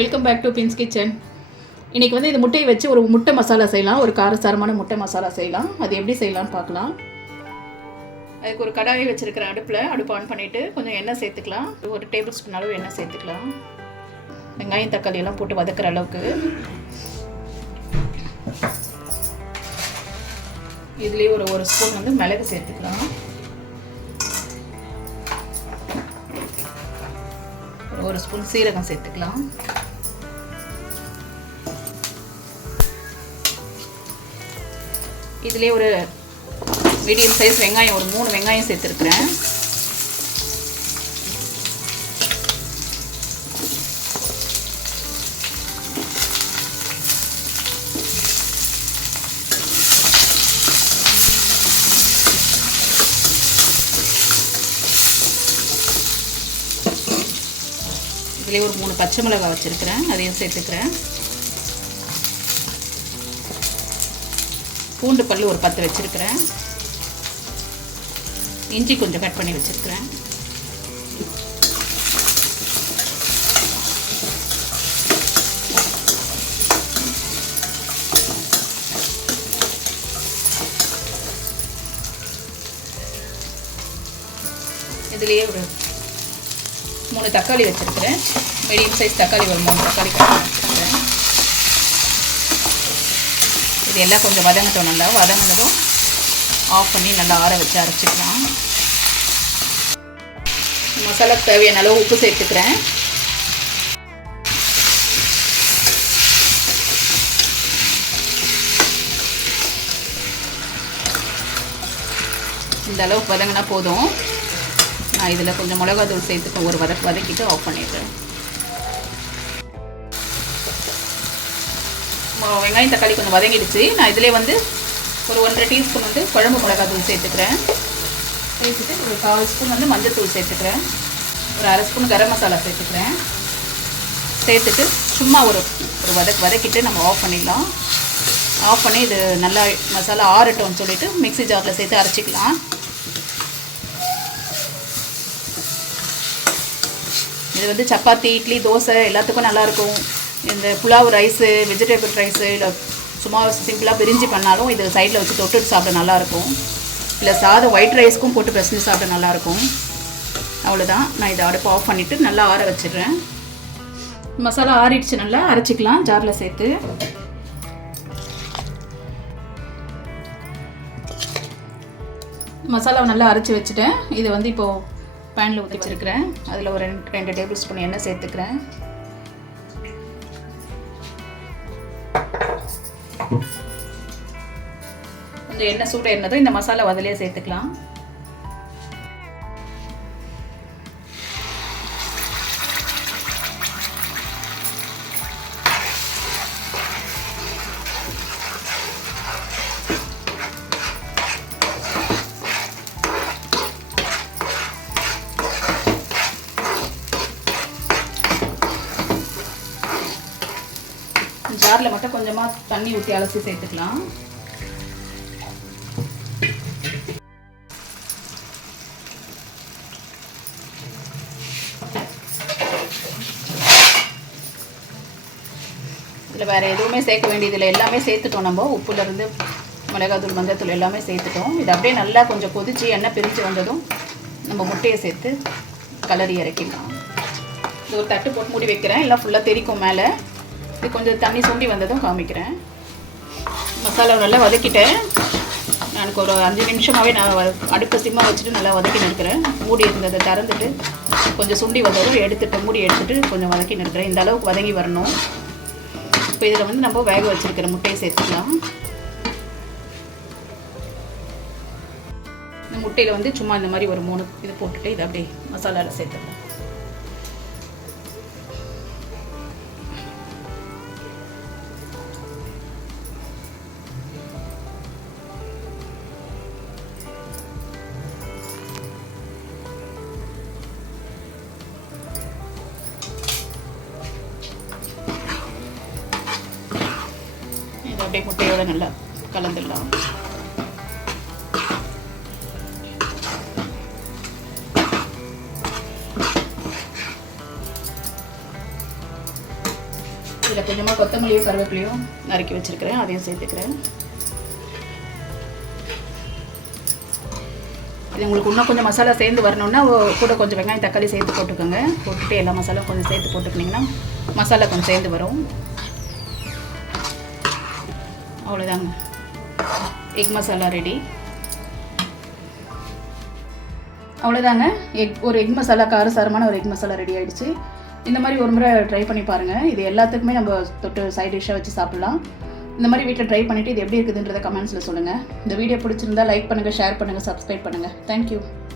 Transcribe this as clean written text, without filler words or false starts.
Welcome back to Bin's kitchen. இன்றைக்கி வந்து இந்த முட்டையை வச்சு ஒரு முட்டை மசாலா செய்யலாம், ஒரு காரசாரமான முட்டை மசாலா செய்யலாம். அது எப்படி செய்யலாம்னு பார்க்கலாம். அதுக்கு ஒரு கடாயை வச்சுருக்கிறேன். அடுப்பு ஆன் பண்ணிவிட்டு கொஞ்சம் எண்ணெய் சேர்த்துக்கலாம். ஒரு டேபிள் ஸ்பூன் அளவு எண்ணெய் சேர்த்துக்கலாம். வெங்காயம் தக்காளி எல்லாம் போட்டு வதக்குற அளவுக்கு. இதுலேயே ஒரு ஸ்பூன் வந்து மிளகு சேர்த்துக்கலாம். ஒரு ஸ்பூன் சீரகம் சேர்த்துக்கலாம். இதுலேயே ஒரு மீடியம் சைஸ் வெங்காயம், ஒரு 3 வெங்காயம் சேர்த்துருக்குறேன். இதுலேயே ஒரு 3 பச்சை மிளகாய் வச்சுருக்கிறேன், அதையும் சேர்த்துக்கிறேன். பூண்டு பல் ஒரு 10 வச்சுருக்கிறேன். இஞ்சி கொஞ்சம் கட் பண்ணி வச்சுருக்கிறேன். இதுலேயே ஒரு 3 தக்காளி வச்சுருக்கிறேன். மீடியம் சைஸ் தக்காளி ஒரு 3 தக்காளி கட் பண்ணி வச்சுருக்கிறேன். இது எல்லாம் கொஞ்சம் வதங்கட்டும். நல்லா வதங்கினதும் ஆஃப் பண்ணி நல்லா ஆற வச்சு அரைச்சிக்கலாம். மசாலாக்கு தேவையான அளவு உப்பு சேர்த்துக்கிறேன். இந்த அளவுக்கு வதங்கினா போதும். நான் இதில் கொஞ்சம் மிளகாத்தூள் சேர்த்துட்டு ஒரு வதக்கிட்டு ஆஃப் பண்ணிடுறேன். வெங்காயம் தக்காளி கொஞ்சம் வதங்கிடுச்சு. நான் இதிலே வந்து ஒரு 1.5 டீஸ்பூன் வந்து குழம்பு மிளகாத்தூள் சேர்த்துக்கிறேன். சேர்த்துட்டு ஒரு 1/4 ஸ்பூன் வந்து மஞ்சள்தூள் சேர்த்துக்கிறேன். ஒரு 1/2 ஸ்பூன் கரம் மசாலா சேர்த்துக்கிறேன். சேர்த்துட்டு சும்மா ஒரு வதக்கிட்டு நம்ம ஆஃப் பண்ணிடலாம். ஆஃப் பண்ணி இது நல்லா மசாலா ஆறட்டும்னு சொல்லிவிட்டு மிக்ஸி ஜாரில் சேர்த்து அரைச்சிக்கலாம். இது வந்து சப்பாத்தி, இட்லி, தோசை எல்லாத்துக்கும் நல்லாயிருக்கும். இந்த புலாவ் ரைஸு, வெஜிடபிள் ரைஸு, இல்லை சும்மா சிம்பிளாக பிரிஞ்சு பண்ணாலும் இது சைடில் வச்சு தொட்டுட்டு சாப்பிட நல்லாயிருக்கும். இல்லை சாதம் ஒயிட் ரைஸ்க்கும் போட்டு பிசைஞ்சு சாப்பிட நல்லாயிருக்கும். அவ்வளோதான். நான் இதை அடுப்பு ஆஃப் பண்ணிவிட்டு நல்லா ஆற வச்சிடுறேன். மசாலா ஆறிடுச்சு, நல்லா அரைச்சிக்கலாம் ஜாரில் சேர்த்து. மசாலாவை நல்லா அரைச்சி வச்சுட்டேன். இது வந்து இப்போது பேனில் ஊற்றி வச்சுருக்கிறேன். அதில் ஒரு 2 டேபிள் ஸ்பூன் எண்ணெய் சேர்த்துக்கிறேன். கொஞ்சம் எண்ணெய் சூடு ஏறினதும் இந்த மசாலா அதிலே சேர்த்துக்கலாம். ஜாரில் மட்டும் கொஞ்சமாக தண்ணி ஊற்றி அலசி சேர்த்துக்கலாம். இதில் வேறு எதுவுமே சேர்க்க வேண்டியதில்லை, எல்லாமே சேர்த்துட்டோம். நம்ம உப்புலேருந்து மிளகாத்தூள், மஞ்சள்தூள் எல்லாமே சேர்த்துட்டோம். இது அப்படியே நல்லா கொஞ்சம் கொதித்து எண்ணெய் பிரித்து வந்ததும் நம்ம முட்டையை சேர்த்து கலரி இறக்கிடலாம். இது ஒரு தட்டு போட்டு மூடி வைக்கிறேன், எல்லாம் ஃபுல்லாக தெரிக்கும் மேலே. இது கொஞ்சம் தண்ணி சுண்டி வந்ததும் காமிக்கிறேன். மசாலாவை நல்லா வதக்கிட்டேன். எனக்கு ஒரு 5 நிமிஷமாகவே நான் அடுப்பை சிம்மா வச்சுட்டு நல்லா வதக்கி நிற்கிறேன். மூடி இருந்ததை திறந்துட்டு கொஞ்சம் சுண்டி வந்ததும் மூடி எடுத்துகிட்டு கொஞ்சம் வதக்கி நிற்கிறேன். இந்த அளவுக்கு வதங்கி வரணும். இப்போ இதில் வந்து நம்ம வேக வச்சுருக்கிற முட்டையை சேர்த்துக்கலாம். இந்த முட்டையில் வந்து சும்மா இந்த மாதிரி ஒரு 3 இது போட்டுட்டு இதை அப்படியே மசாலாவில் சேர்த்துக்கலாம். அப்படியே முட்டையோட நல்லா கலந்துடலாம். இதில் கொஞ்சமாக கொத்தமல்லியும் கருவேப்பிலையும் நறுக்கி வச்சுருக்கிறேன், அதையும் சேர்த்துக்கிறேன். இது உங்களுக்கு இன்னும் கொஞ்சம் மசாலா சேர்ந்து வரணுன்னா கூட கொஞ்சம் வெங்காயம் தக்காளி சேர்த்து போட்டுக்கோங்க. போட்டுட்டு எல்லா மசாலாவும் கொஞ்சம் சேர்த்து போட்டுக்கிட்டிங்கன்னா மசாலா கொஞ்சம் சேர்ந்து வரும். அவ்வளோதாங்க, எக் மசாலா ரெடி. அவ்வளோதாங்க, ஒரு எக் மசாலா, காரசாரமான ஒரு எக் மசாலா ரெடி ஆகிடுச்சு. இந்த மாதிரி ஒரு முறை ட்ரை பண்ணி பாருங்கள். இது எல்லாத்துக்குமே நம்ம தொட்டு சைட் டிஷ்ஷாக வச்சு சாப்பிட்லாம். இந்த மாதிரி வீட்டில் ட்ரை பண்ணிவிட்டு இது எப்படி இருக்குதுன்றதை கமெண்ட்ஸில் சொல்லுங்கள். இந்த வீடியோ பிடிச்சிருந்தா லைக் பண்ணுங்கள், ஷேர் பண்ணுங்கள், சப்ஸ்கிரைப் பண்ணுங்கள். தேங்க்யூ.